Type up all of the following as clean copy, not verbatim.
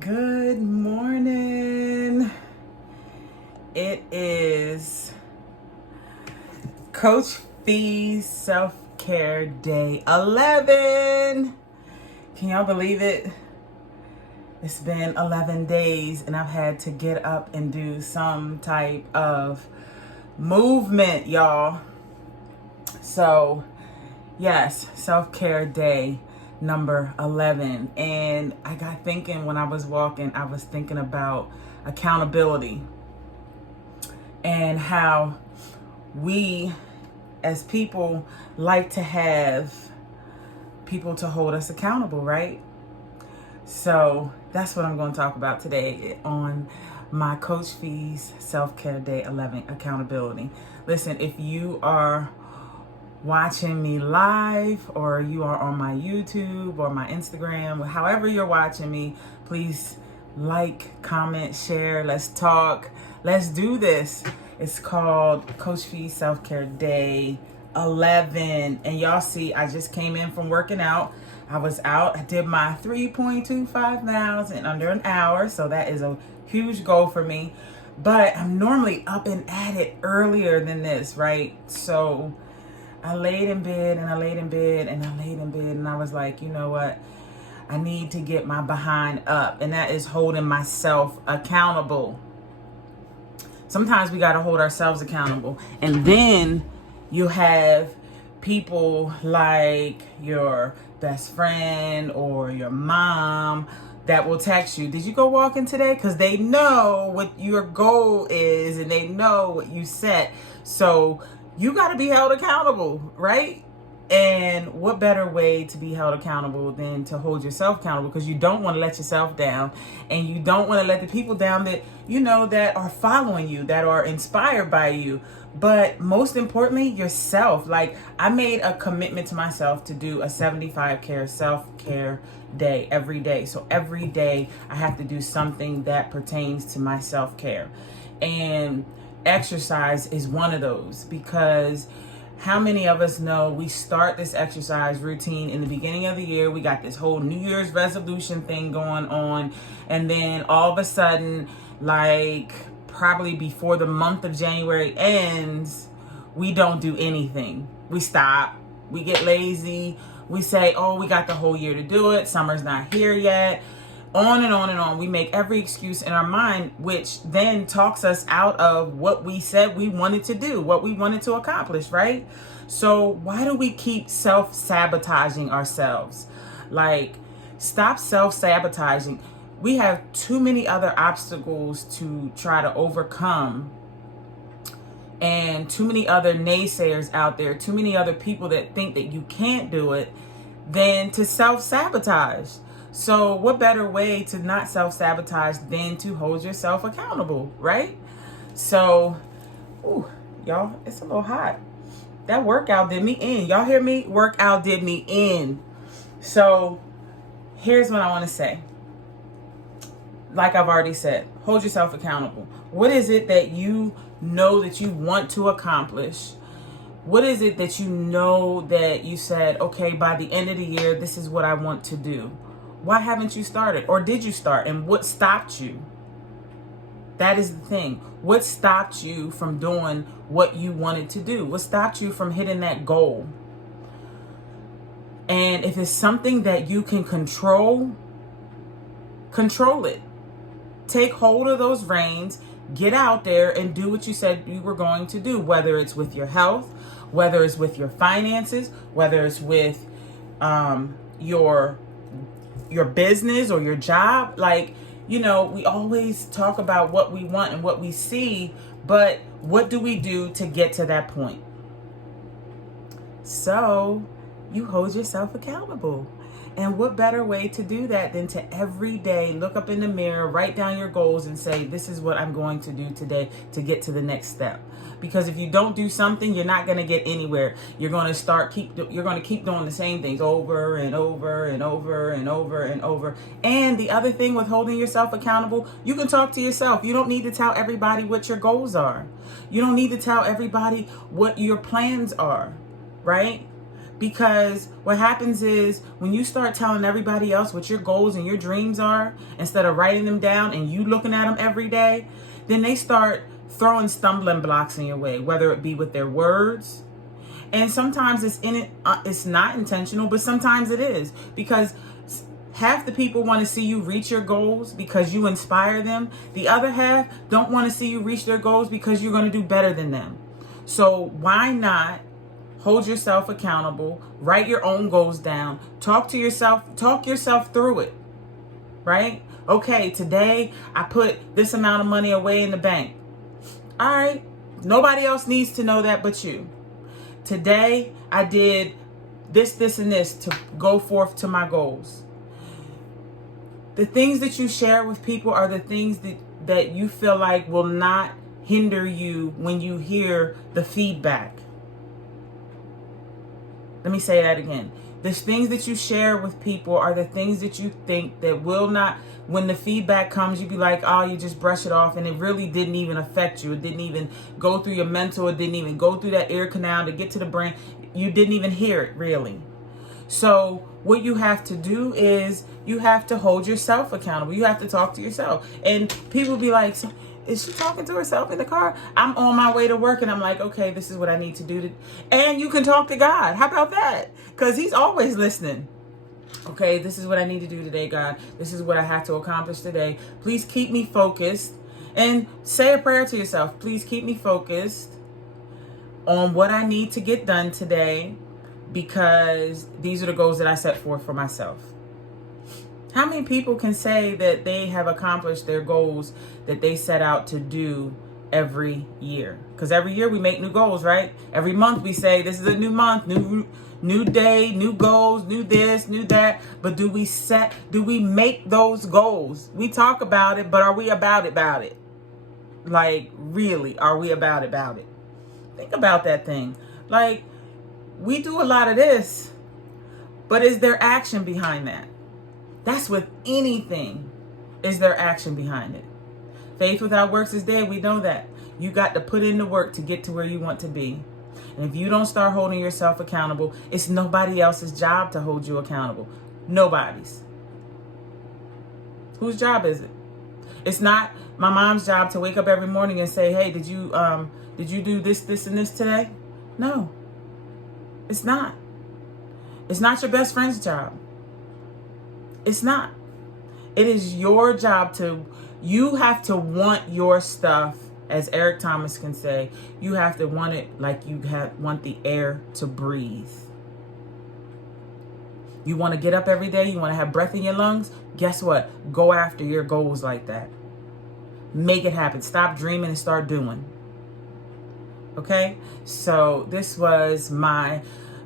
Good morning. It is Coach Phee's Self-Care Day 11. Can y'all believe it? It's been 11 days and I've had to get up and do some type of movement, y'all. So, yes, Self-Care Day number 11. And I got thinking when I was walking, I was thinking about accountability and how we as people like to have people to hold us accountable, right? So that's what I'm going to talk about today on my Coach Phee's Self-Care Day 11, accountability. Listen, if you are watching me live or you are on my YouTube or my Instagram, however you're watching me, please like, comment, share. Let's talk. Let's do this. It's called Coach Phee Self-Care Day 11. And y'all see, I just came in from working out. I was out. I did my 3.25 miles in under an hour. So that is a huge goal for me. But I'm normally up and at it earlier than this, right? So I laid in bed and I laid in bed and I laid in bed and I was like, you know what? I need to get my behind up, and that is holding myself accountable. Sometimes we got to hold ourselves accountable. And then you have people like your best friend or your mom that will text you, did you go walking today? Because they know what your goal is and they know what you set. So you got to be held accountable, right? And what better way to be held accountable than to hold yourself accountable? Because you don't want to let yourself down, and you don't want to let the people down that you know that are following you, that are inspired by you. But most importantly, yourself. Like, I made a commitment to myself to do a 75 self-care day every day. So every day I have to do something that pertains to my self-care. And exercise is one of those, because how many of us know we start this exercise routine in the beginning of the year? We got this whole New Year's resolution thing going on. And then all of a sudden, like probably before the month of January ends, we don't do anything. We stop. We get lazy. We say, oh, we got the whole year to do it. Summer's not here yet. On and on and on. We make every excuse in our mind, which then talks us out of what we said we wanted to do, what we wanted to accomplish, right? So why do we keep self-sabotaging ourselves? Like, stop self-sabotaging. We have too many other obstacles to try to overcome, and too many other naysayers out there, too many other people that think that you can't do it, than to self-sabotage. So what better way to not self-sabotage than to hold yourself accountable, right? So, y'all, it's a little hot. That workout did me in. Y'all hear me? Workout did me in. So here's what I want to say. Like I've already said, hold yourself accountable. What is it that you know that you want to accomplish? What is it that you know that you said, okay, by the end of the year, this is what I want to do? Why haven't you started? Or did you start? And what stopped you? That is the thing. What stopped you from doing what you wanted to do? What stopped you from hitting that goal? And if it's something that you can control it. Take hold of those reins, get out there and do what you said you were going to do, whether it's with your health, whether it's with your finances, whether it's with your business or your job. Like, you know, we always talk about what we want and what we see, but what do we do to get to that point? So you hold yourself accountable. And what better way to do that than to every day look up in the mirror, write down your goals and say, this is what I'm going to do today to get to the next step. Because if you don't do something, you're not going to get anywhere. You're going to keep doing the same things over and over and over and over and over. And the other thing with holding yourself accountable, you can talk to yourself. You don't need to tell everybody what your goals are. You don't need to tell everybody what your plans are, right? Because what happens is when you start telling everybody else what your goals and your dreams are, instead of writing them down and you looking at them every day, then they start throwing stumbling blocks in your way, whether it be with their words. And sometimes it's not intentional, but sometimes it is, because half the people want to see you reach your goals because you inspire them. The other half don't want to see you reach their goals because you're going to do better than them. So why not hold yourself accountable, write your own goals down, talk yourself through it, right? Okay, today I put this amount of money away in the bank. All right, nobody else needs to know that but you. Today I did this, and this to go forth to my goals. The things that you share with people are the things that you feel like will not hinder you when you hear the feedback. Let me say that again. The things that you share with people are the things that you think that will not, when the feedback comes, you be like, oh, you just brush it off, and it really didn't even affect you. It didn't even go through your mental. It didn't even go through that ear canal to get to the brain. You didn't even hear it, really. So what you have to do is you have to hold yourself accountable. You have to talk to yourself. And people be like, is she talking to herself in the car? I'm on my way to work and I'm like, okay, this is what I need to do. And you can talk to God. How about that? Because he's always listening. Okay, this is what I need to do today, God. This is what I have to accomplish today. Please keep me focused. And say a prayer to yourself. Please keep me focused on what I need to get done today, because these are the goals that I set forth for myself. How many people can say that they have accomplished their goals that they set out to do every year? Because every year we make new goals, right? Every month we say, this is a new month, new day, new goals, new this, new that. But do we make those goals? We talk about it, but are we about it? Like, really, are we about it? Think about that thing. Like, we do a lot of this, but is there action behind that? That's with anything. Is there action behind it? Faith without works is dead. We know that. You got to put in the work to get to where you want to be. And if you don't start holding yourself accountable, it's nobody else's job to hold you accountable. Nobody's. Whose job is it? It's not my mom's job to wake up every morning and say, hey, did you do this, and this today? No, it's not. It's not your best friend's job. It's not. It is your job you have to want your stuff, as Eric Thomas can say, you have to want it like you want the air to breathe. You want to get up every day, you want to have breath in your lungs, guess what? Go after your goals like that. Make it happen. Stop dreaming and start doing. Okay? So this was my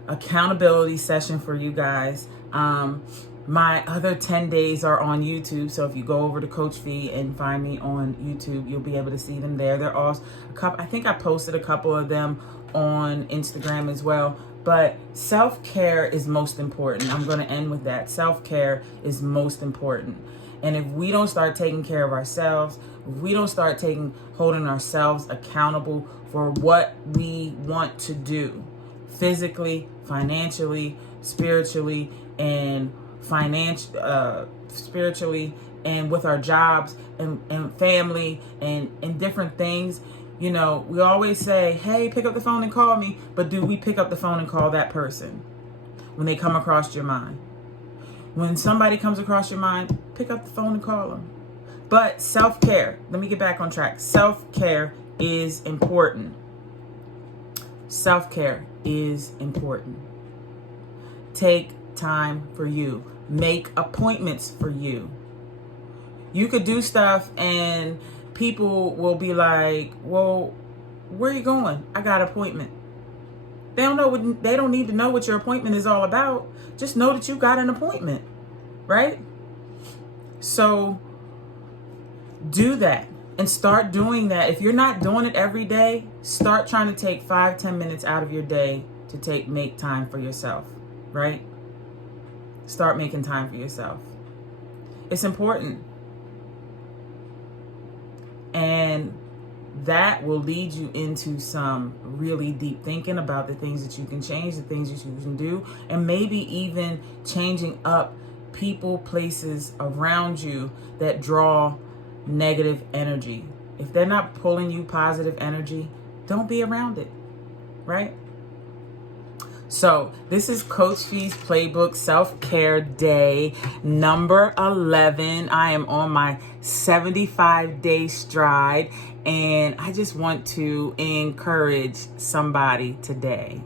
accountability session for you guys. My other 10 days are on YouTube. So if you go over to Coach Phee and find me on YouTube, you'll be able to see them there. They're all I think I posted a couple of them on Instagram as well. But self-care is most important. I'm going to end with that. Self-care is most important. And if we don't start taking care of ourselves, if we don't start holding ourselves accountable for what we want to do, physically, financially, spiritually, and with our jobs and family and different things. You know, we always say, hey, pick up the phone and call me. But do we pick up the phone and call that person when they come across your mind? When somebody comes across your mind, pick up the phone and call them. But self-care, let me get back on track. Self-care is important. Self-care is important. Take time for you. Make appointments for you. You could do stuff and people will be like, well, where are you going? I got an appointment. They don't need to know what your appointment is all about. Just know that you got an appointment, right? So do that and start doing that. If you're not doing it every day, start trying to take 5-10 minutes out of your day to make time for yourself, right? Start making time for yourself. It's important. And that will lead you into some really deep thinking about the things that you can change, the things that you can do, and maybe even changing up people, places around you that draw negative energy. If they're not pulling you positive energy, don't be around it, right? So this is Coach Phee's Playbook Self-Care Day number 11. I am on my 75-day stride, and I just want to encourage somebody today.